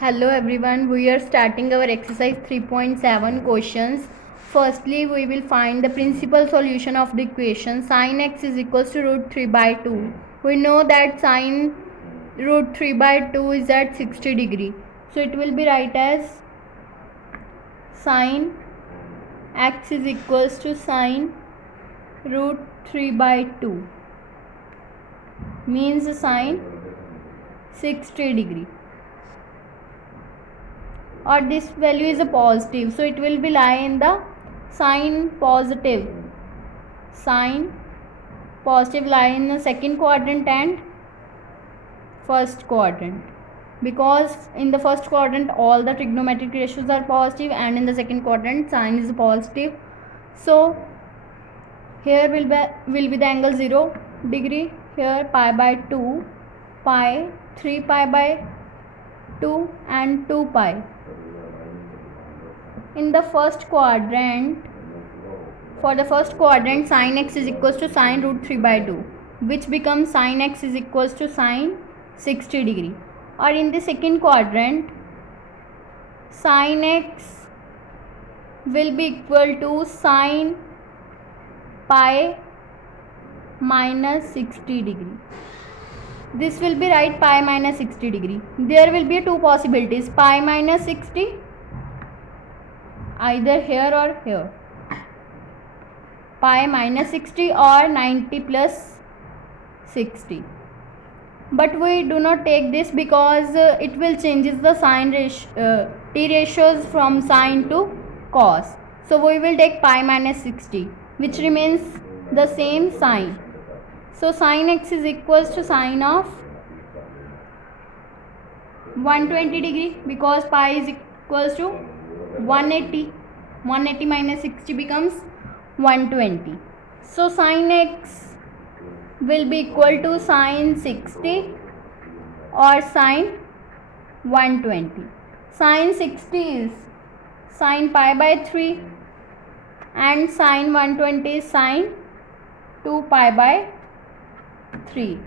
Hello everyone, we are starting our exercise 3.7 questions. Firstly, we will find the principal solution of the equation sin x is equals to root 3 by 2. We know that sin root 3 by 2 is at 60 degree. So it will be right as sin x is equals to sin root 3 by 2 means sin 60 degree. Or this value is a positive, so it will be lie in the sign positive lie in the second quadrant and first quadrant, because in the first quadrant all the trigonometric ratios are positive and in the second quadrant sign is positive. So here will be the angle 0 degree, here pi by 2, pi, 3 pi by 2 and 2 pi. In the first quadrant, for the first quadrant, sin x is equals to sin root 3 by 2, which becomes sin x is equals to sin 60 degree. Or in the second quadrant, sin x will be equal to sin pi minus 60 degree. This will be right, pi minus 60 degree. There will be two possibilities, pi minus 60, either here or here, pi minus 60 or 90 plus 60. But we do not take this because it will changes the sign t ratios from sine to cos. So we will take pi minus 60, which remains the same sign. So sin x is equals to sine of 120 degree, because pi is equals to 180. 180 minus 60 becomes 120. So sin x will be equal to sin 60 or sin 120. Sin 60 is sin pi by 3 and sin 120 is sin 2 pi by 3.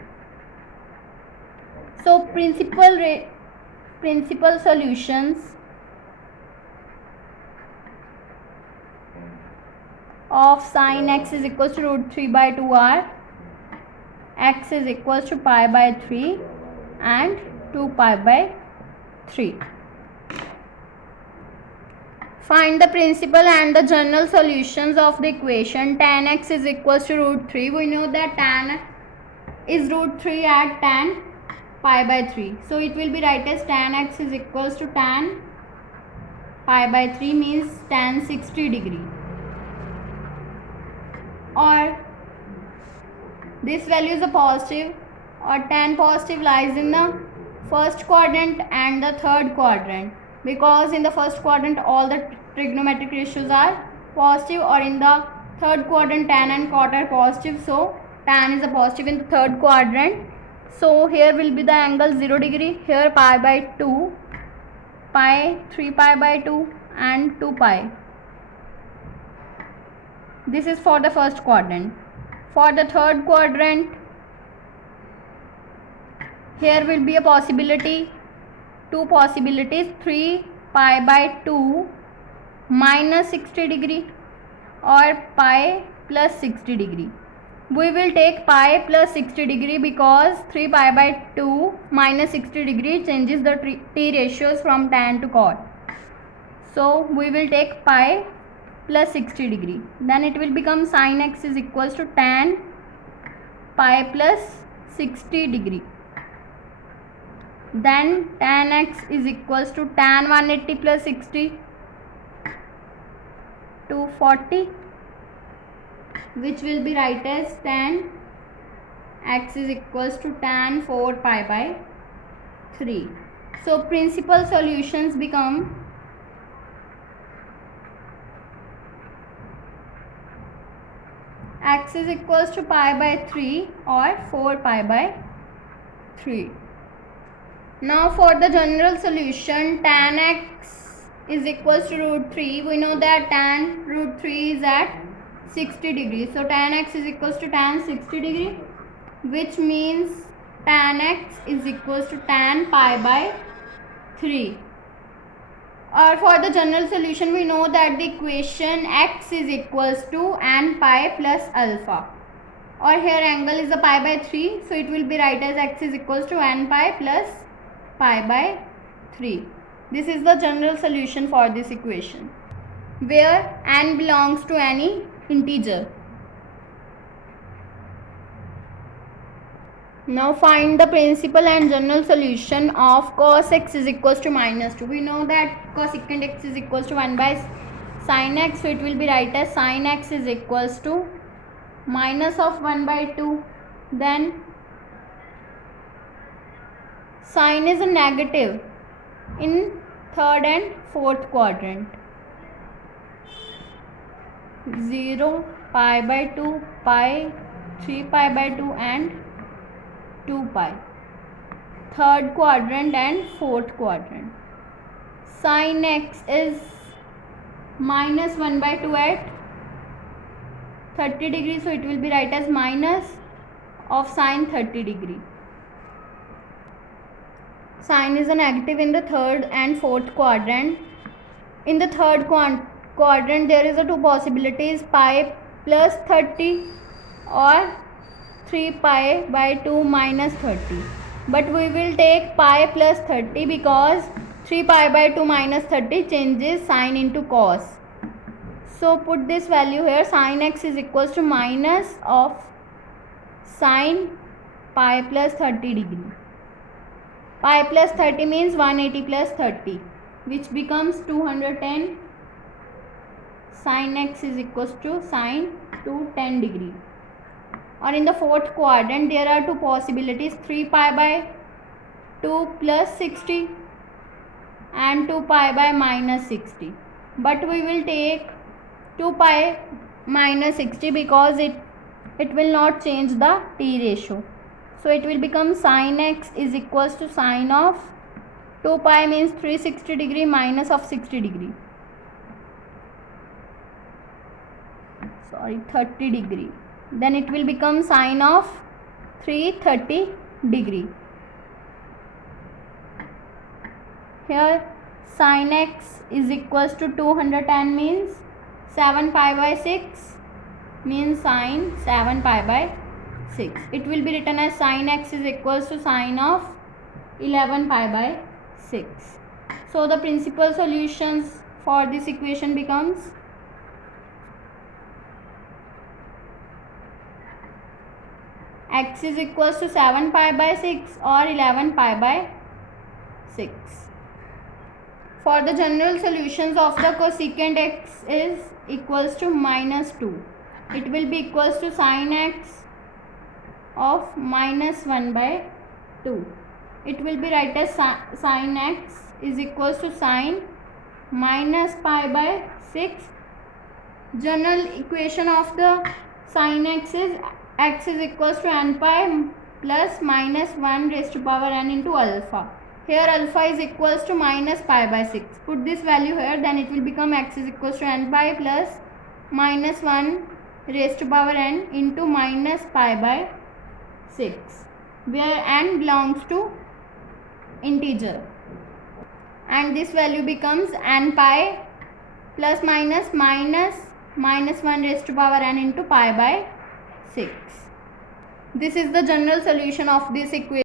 So principal solutions of sin x is equals to root 3 by 2 are x is equals to pi by 3 and 2 pi by 3. Find the principal and the general solutions of the equation tan x is equals to root 3. We know that tan is root 3 at tan pi by 3. So it will be right as tan x is equals to tan pi by 3 means tan 60 degree. Or this value is a positive, or tan positive lies in the first quadrant and the third quadrant, because in the first quadrant all the trigonometric ratios are positive, or in the third quadrant tan and cot are positive, so tan is a positive in the third quadrant. So here will be the angle 0 degree, here pi by 2, pi, 3 pi by 2 and 2 pi. This is for the first quadrant. For the third quadrant, here will be a possibility, two possibilities, 3 pi by 2 minus 60 degree or pi plus 60 degree. We will take pi plus 60 degree because 3 pi by 2 minus 60 degree changes the t ratios from tan to cot. So we will take pi plus 60 degree. Then it will become sin x is equals to tan pi plus 60 degree. Then tan x is equals to tan 180 plus 60, 240, which will be right as tan x is equals to tan 4 pi by 3. So principal solutions become x is equals to pi by 3 or 4 pi by 3. Now for the general solution, tan x is equals to root 3. We know that tan root 3 is at 60 degrees. So tan x is equals to tan 60 degree, which means tan x is equals to tan pi by 3. Or for the general solution, we know that the equation x is equals to n pi plus alpha. Or here angle is a pi by 3, so it will be write as x is equals to n pi plus pi by 3. This is the general solution for this equation, where n belongs to any integer. Now find the principal and general solution of cos x is equals to minus 2. We know that cosecant x is equals to 1 by sin x, so it will be write as sin x is equals to minus of 1 by 2. Then sin is a negative in third and fourth quadrant. 0, pi by 2, pi, 3 pi by 2 and 2 pi. Third quadrant and fourth quadrant. Sin x is minus 1 by 2 at 30 degrees, so it will be write as minus of sin 30 degree. Sin is a negative in the third and fourth quadrant. In the third quadrant there is a two possibilities, pi plus 30 or 3 pi by 2 minus 30. But we will take pi plus 30 because 3 pi by 2 minus 30 changes sin into cos. So put this value here, sin x is equals to minus of sin pi plus 30 degree. Pi plus 30 means 180 plus 30, which becomes 210. Sin x is equals to sin 210 degree. Or in the fourth quadrant there are two possibilities, 3 pi by 2 plus 60 and 2 pi by minus 60. But we will take 2 pi minus 60 because it will not change the t ratio. So it will become sin x is equals to sin of 2 pi means 360 degree minus of 60 degree. 30 degree. Then it will become sin of 330 degree. Here sin x is equals to 210 means 7 pi by 6 means sin 7 pi by 6. It will be written as sin x is equals to sin of 11 pi by 6. So the principal solutions for this equation becomes x is equals to 7 pi by 6 or 11 pi by 6. For the general solutions of the cosecant x is equals to minus 2. It will be equals to sin x of minus 1 by 2. It will be write as sin x is equals to sin minus pi by 6. General equation of the sin x is x is equals to n pi plus minus 1 raised to power n into alpha. Here alpha is equals to minus pi by 6. Put this value here, then it will become x is equals to n pi plus minus 1 raised to power n into minus pi by 6, where n belongs to integer. And this value becomes n pi plus minus 1 raised to power n into pi by 6. This is the general solution of this equation.